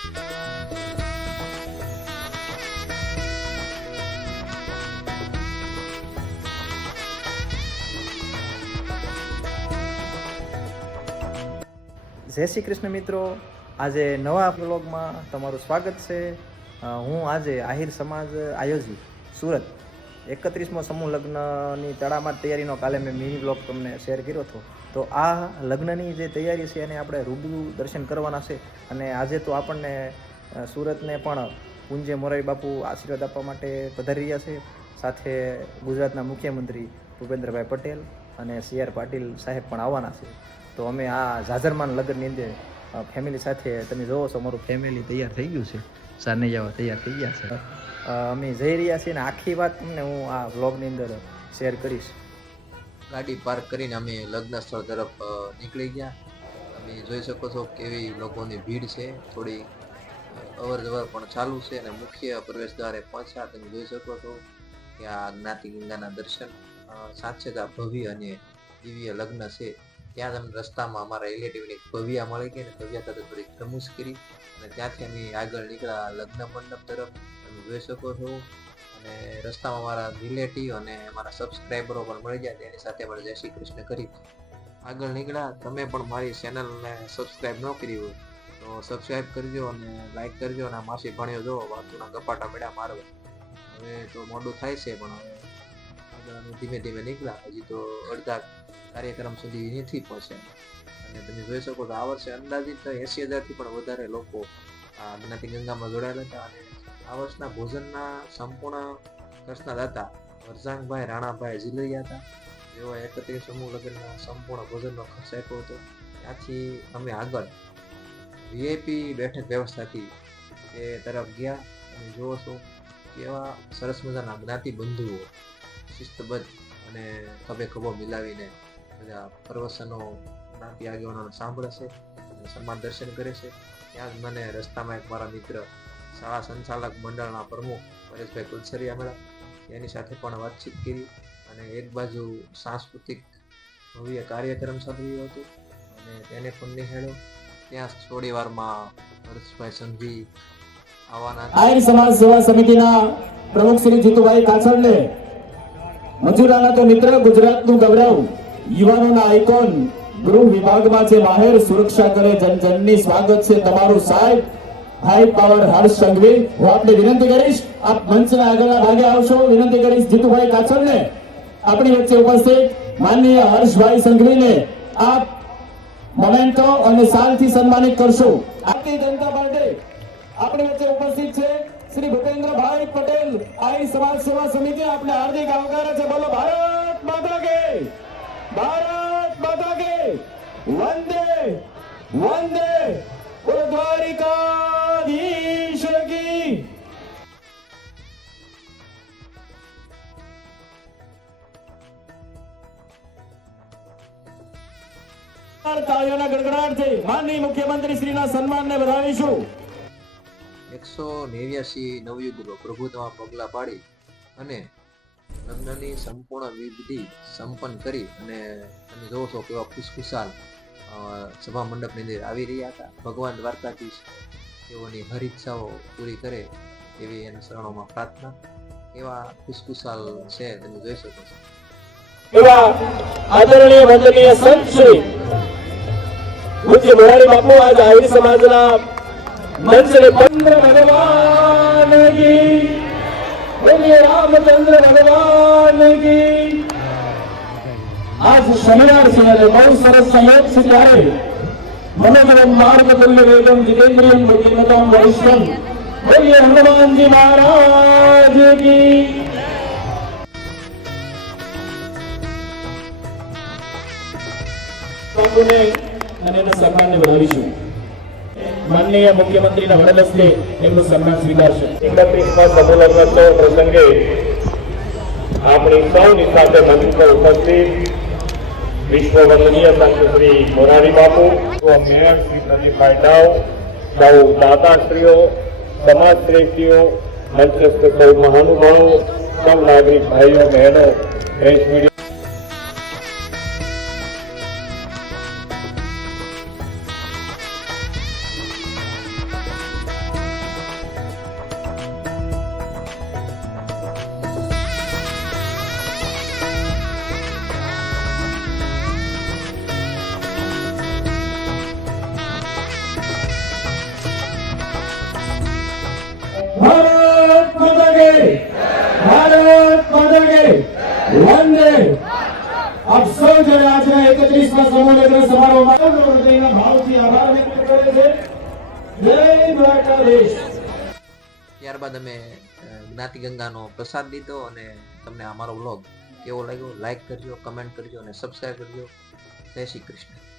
જય શ્રી કૃષ્ણ મિત્રો. આજે નવા બ્લોગમાં તમારું સ્વાગત છે. હું આજે આહિર સમાજ આયોજિત સુરત. એકત્રીસમો સમૂહ લગ્નની તડામાર તૈયારીનો કાલે મેં મિની બ્લોગ તમને શેર કર્યો હતો. તો આ લગ્નની જે તૈયારી છે એને આપણે રૂબરૂ દર્શન કરવાના છે અને આજે તો આપણને સુરતને પણ પૂંજે મોરારી બાપુ આશીર્વાદ આપવા માટે પધારી રહ્યા છે. સાથે ગુજરાતના મુખ્યમંત્રી ભૂપેન્દ્રભાઈ પટેલ અને સી આર પાટીલ સાહેબ પણ આવવાના છે. તો અમે આ ઝાઝરમાન લગ્નની અંદર ફેમિલી સાથે તમે જોવો છો, અમારું ફેમિલી તૈયાર થઈ ગયું છે. સાનૈયાઓ તૈયાર થઈ ગયા છે. અમે જઈ રહ્યા છીએ ને આખી વાત તમને હું આ વ્લોગની અંદર શેર કરીશ. ગાડી પાર્ક કરીને અમે લગ્ન સ્થળ તરફ નીકળી ગયા. તમે જોઈ શકો છો કેવી લોકોની ભીડ છે. થોડી અવર જવર પણ ચાલુ છે અને મુખ્ય પ્રવેશ દ્વારે પહોંચ્યા. તમે જોઈ શકો છો કે આ જ્ઞાતિ ગંગાના દર્શન સાચેતા ભવ્ય અને દિવ્ય લગ્ન છે. ત્યાં તમને રસ્તામાં અમારા રિલેટિવની ભવ્યા મળી ગઈ ને ભવ્યા સાથે થોડી ધમુસ કરી. અને ત્યાંથી અમે આગળ નીકળ્યા લગ્ન મંડપ તરફ. જોઈ શકો છો. અને રસ્તામાં મારા રિલેટિવ અને મારા સબસ્ક્રાઈબરો પણ મળી જાય. તેની સાથે પણ જય શ્રી કૃષ્ણ કરી. આગળ નીકળ્યા. તમે પણ મારી ચેનલને સબસ્ક્રાઈબ ન કરી હોય તો સબસ્ક્રાઈબ કરજો અને લાઈક કરજો અને માસી ભણ્યો જો વાતુના કપાટા મેળા મારવા હવે તો મોડું થાય છે પણ આગળ ધીમે ધીમે નીકળ્યા. હજી તો અડધા કાર્યક્રમ સુધી નથી પહોંચ્યા. અને તમે જોઈ શકો તો આ વર્ષે અંદાજિત એસી હજારથી પણ વધારે લોકો આ જ્ઞાતિ ગંગામાં જોડાયેલા હતા અને આ વર્ષના ભોજનના સંપૂર્ણ ખર્ચના દાતા વરસાંગભાઈ, રાણાભાઈ જીલૈયા હતા. જેઓ એકત્રીસ સમૂહ લગ્નના સંપૂર્ણ ભોજનનો ખર્ચ આપ્યો હતો. ત્યાંથી અમે આગળ વીઆઈપી બેઠક વ્યવસ્થાથી એ તરફ ગયા. અને જુઓ છો કેવા સરસ મજાના જ્ઞાતિ બંધુઓ, શિસ્તબદ્ધ અને ખભે ખભો મિલાવીને બધા પ્રવસનો જ્ઞાતિ આગેવાનો સાંભળે છે અને સમાન દર્શન કરે છે. ત્યાં જ મને રસ્તામાં એક મારા મિત્ર શાળા સંચાલક મંડળના પ્રમુખ પરેશભાઈ કુલસરિયા મળ્યા એની સાથે પણ વાતચીત કરી અને એક બાજુ સાંસ્કૃતિક ભવ્ય કાર્યક્રમ સાધવ્યો હતો અને તેને પણ નિહાળ્યો. ત્યાં થોડી વારમાં હર્ષભાઈ સંઘવી આવવાના આયર સમાજ સેવા સમિતિના પ્રમુખ શ્રી જીતુભાઈ કાછડને મજૂરાના તો મિત્ર ગુજરાતનું ગૌરવ, યુવાનોના આઇકોન ગૃહ વિભાગમાં છે માહેર સુરક્ષા કરે જન જનની સ્વાગત છે તમારું સાહેબ. હાઈ પાવર હર્ષ સંઘવી હું આપને વિનંતી કરીશ, આપ મંચના આગળના ભાગે આવશો. વિનંતી કરીશ, જીતુભાઈ કાછડને આપણી વચ્ચે ઉપસ્થિત. માનનીય હર્ષભાઈ સંઘવીને આપ મોમેન્ટો અને સાલથી સન્માનિત કરશો. ભારતીય જનતા પાર્ટી આપણી વચ્ચે ઉપસ્થિત છે. શ્રી ભૂપેન્દ્રભાઈ પટેલ, આઈ સમાજ સેવા સમિતિ આપણે હાર્દિક આવકારે છે. બોલો, ભારત માતા કે. ભારત માતા કે. વંદે વંદે. બોલો તાળીઓના ગડગડાટથી માનનીય મુખ્યમંત્રી શ્રીના સન્માનને વધાવીશું. એકસો નેવ્યાસી નવયુગલો પ્રભુત્વમાં પગલાં પાડી અને લગ્નની સંપૂર્ણ વિધિ સંપન્ન કરી અને તમે જોવો છો કેવા ખુશખુશાલ સભા મંડપની અંદર આવી રહ્યા હતા. ભગવાન દ્વારકાધીશ તેઓની હર ઈચ્છાઓ પૂરી કરે એવી એના શરણોમાં પ્રાર્થના. એવા ખુશખુશાલ છે તમે જોઈ શકો છો. એવા આદરણીય વંદનીય સંત શ્રી પૂજ્ય મોરારી બાપુ આજ આહિર સમાજના મંચને ચંદ્ર ભગવાન કી. બોલીએ રામચંદ્ર ભગવાન કી. આજ શનિવાર છે બહુ સરસ સંયોગ છે ત્યારે મનોજવમ માર્ગ તુલ્ય વેદમ જીતેન્દ્રિયમ ભગવતમ વૈષ્ણવ. બોલીએ હનુમાનજી મહારાજ કી. બાપુને અને એના સન્માનને વધાવીશું માનનીય મુખ્યમંત્રીના વડલ હસ્તે એમનું સન્માન સ્વીકારશે. પ્રસંગે આપણી સૌની સાથે મંચ પર ઉપસ્થિત વિશ્વ વંદનીય સંત શ્રી મોરારી બાપુ મેયર શ્રી પ્રદીપભાઈ ડાવ સૌ દાતાશ્રીઓ સમાજ શ્રેષ્ઠીઓ મંચસ્થ સૌ મહાનુભાવો, સૌ નાગરિક ભાઈઓ, બહેનો દેશ મીડિયા ત્યારબાદ અમે જ્ઞાતિ ગંગાનો પ્રસાદ લીધો અને તમને અમારો વ્લોગ કેવો લાગ્યો? લાઈક કરજો કમેન્ટ કરજો અને સબસ્ક્રાઈબ કરજો. જય શ્રી કૃષ્ણ.